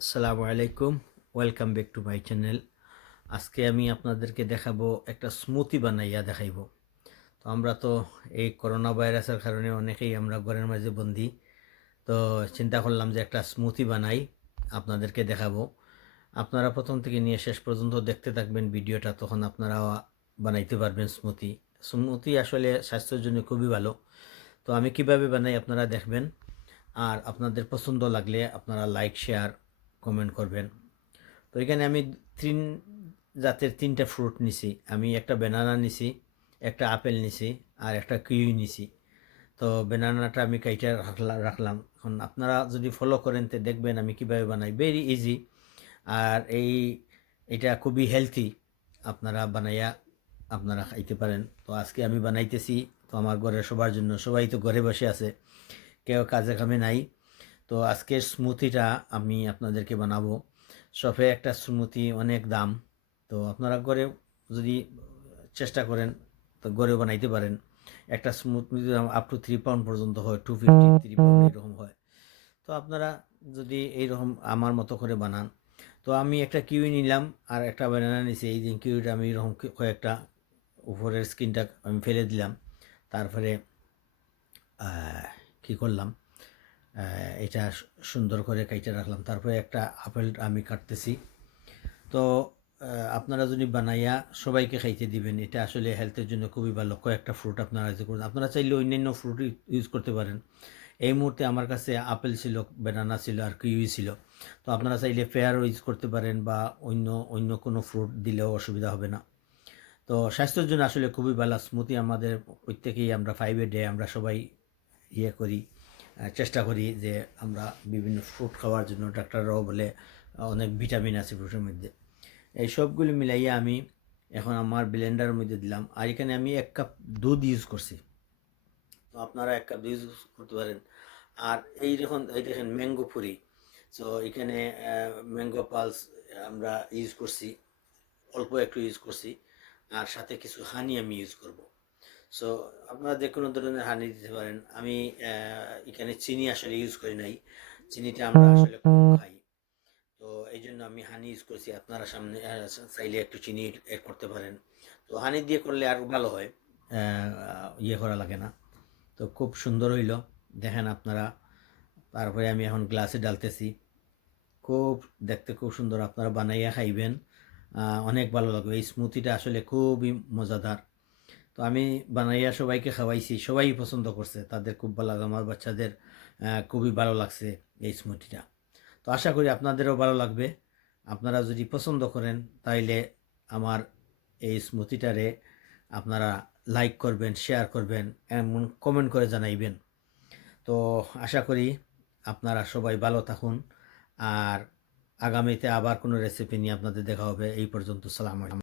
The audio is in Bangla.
আসসালামু আলাইকুম, welcome back to my channel. আজকে আমি আপনাদেরকে দেখাবো একটা স্মুথি বানাইয়া দেখাইবো। তো আমরা তো এই করোনা ভাইরাসের কারণে অনেকেই আমরা ঘরের মাঝে বন্দি। তো চিন্তা করলাম যে একটা স্মুথি বানাই, আপনাদেরকে দেখাবো। আপনারা প্রথম থেকে নিয়ে শেষ পর্যন্ত দেখতে থাকবেন ভিডিওটা, তখন আপনারা বানাইতে পারবেন স্মুথি। স্মুথি আসলে স্বাস্থ্যের জন্য খুবই ভালো। তো আমি কিভাবে বানাই আপনারা দেখবেন, আর আপনাদের পছন্দ লাগলে আপনারা লাইক, শেয়ার, কমেন্ট করবেন। তো এখানে আমি তিন জাতের তিনটা ফ্রুট নিছি। আমি একটা ব্যানানা নিছি, একটা আপেল নিছি, আর একটা কিউই নিছি। তো ব্যানানাটা আমি কাইটা রাখলাম। এখন আপনারা যদি ফলো করেন তো দেখবেন আমি কিভাবে বানাই, ভেরি ইজি। আর এটা খুবই হেলথি, আপনারা বানাইয়া আপনারা খাইতে পারেন। তো আজকে আমি বানাইতেছি, তো আমার ঘরের সবার জন্য। সবাই তো ঘরে বসে আছে, কেউ কাজে কামে নাই। তো আজকের স্মুথিটা আমি আপনাদেরকে বানাবো। শপে একটা স্মুথি অনেক দাম, তো আপনারা ঘরে যদি চেষ্টা করেন তো ঘরেও বানাইতে পারেন। একটা স্মুথির দাম আপ টু 3 পাউন্ড পর্যন্ত হয়, 250, 3 পাউন্ড এরকম হয়। তো আপনারা যদি এইরকম আমার মতো করে বানান, তো আমি একটা কিউই নিলাম আর একটা ব্যানানা নিছি। এই যে কিউইটা আমি এরকম কয়েকটা উপরের স্কিনটা আমি ফেলে দিলাম। তারপরে কি করলাম, এটা সুন্দর করে কাইটে রাখলাম। তারপরে একটা আপেল আমি কাটতেছি। তো আপনারা যদি বানাইয়া সবাইকে খাইতে দিবেন, এটা আসলে হেলথের জন্য খুবই ভালো। কয়েকটা ফ্রুট আপনারা ইউজ করুন, আপনারা চাইলে অন্যান্য ফ্রুট ইউজ করতে পারেন। এই মুহূর্তে আমার কাছে আপেল ছিল, ব্যানানা ছিল, আর কিউই ছিল। তো আপনারা চাইলে পেয়ারও ইউজ করতে পারেন, বা অন্য অন্য কোনো ফ্রুট দিলেও অসুবিধা হবে না। তো স্বাস্থ্যের জন্য আসলে খুবই ভালো স্মুথি। আমাদের প্রত্যেকেই আমরা 5 a day আমরা সবাই করি, চেষ্টা করি যে আমরা বিভিন্ন ফ্রুট খাওয়ার জন্য। ডাক্তাররাও বলে অনেক ভিটামিন আছে ফ্রুটের মধ্যে। এই সবগুলো মিলাইয়া আমি এখন আমার ব্লেন্ডারের মধ্যে দিলাম। আর এখানে আমি 1 কাপ দুধ ইউজ করছি। তো আপনারা 1 কাপ দুধ ইউজ করতে পারেন। আর এই দেখেন ম্যাঙ্গো পুরি। সো এখানে ম্যাঙ্গো পালস আমরা ইউজ করছি, অল্প একটু ইউজ করছি। আর সাথে কিছু হানি আমি ইউজ করব। সো আপনারা যে কোনো ধরনের হানি দিতে পারেন। আমি এখানে চিনি আসলে ইউজ করি নাই, চিনিটা আমরা আসলে কম খাই। তো এই জন্য আমি হানি ইউজ করছি। আপনারা সামনে চাইলে একটু চিনি এড করতে পারেন। তো হানি দিয়ে করলে আরও ভালো হয়, করা লাগে না। তো খুব সুন্দর হইল, দেখেন আপনারা। তারপরে আমি এখন গ্লাসে ডালতেছি। খুব দেখতে খুব সুন্দর, আপনারা বানাইয়া খাইবেন, অনেক ভালো লাগবে। এই স্মুথিটা আসলে খুবই মজাদার। তো আমি বানাইয়া সবাইকে খাওয়াইছি, সবাই পছন্দ করছে, তাদের খুব ভালো লাগে। আমার বাচ্চাদের খুবই ভালো লাগছে এই স্মুথিটা। তো আশা করি আপনাদেরও ভালো লাগবে। আপনারা যদি পছন্দ করেন তাইলে আমার এই স্মুথিটারে আপনারা লাইক করবেন, শেয়ার করবেন, এমন কমেন্ট করে জানাইবেন। তো আশা করি আপনারা সবাই ভালো থাকুন। আর আগামীতে আবার কোনো রেসিপি নিয়ে আপনাদের দেখা হবে। এই পর্যন্ত সালাম আলাইকুম।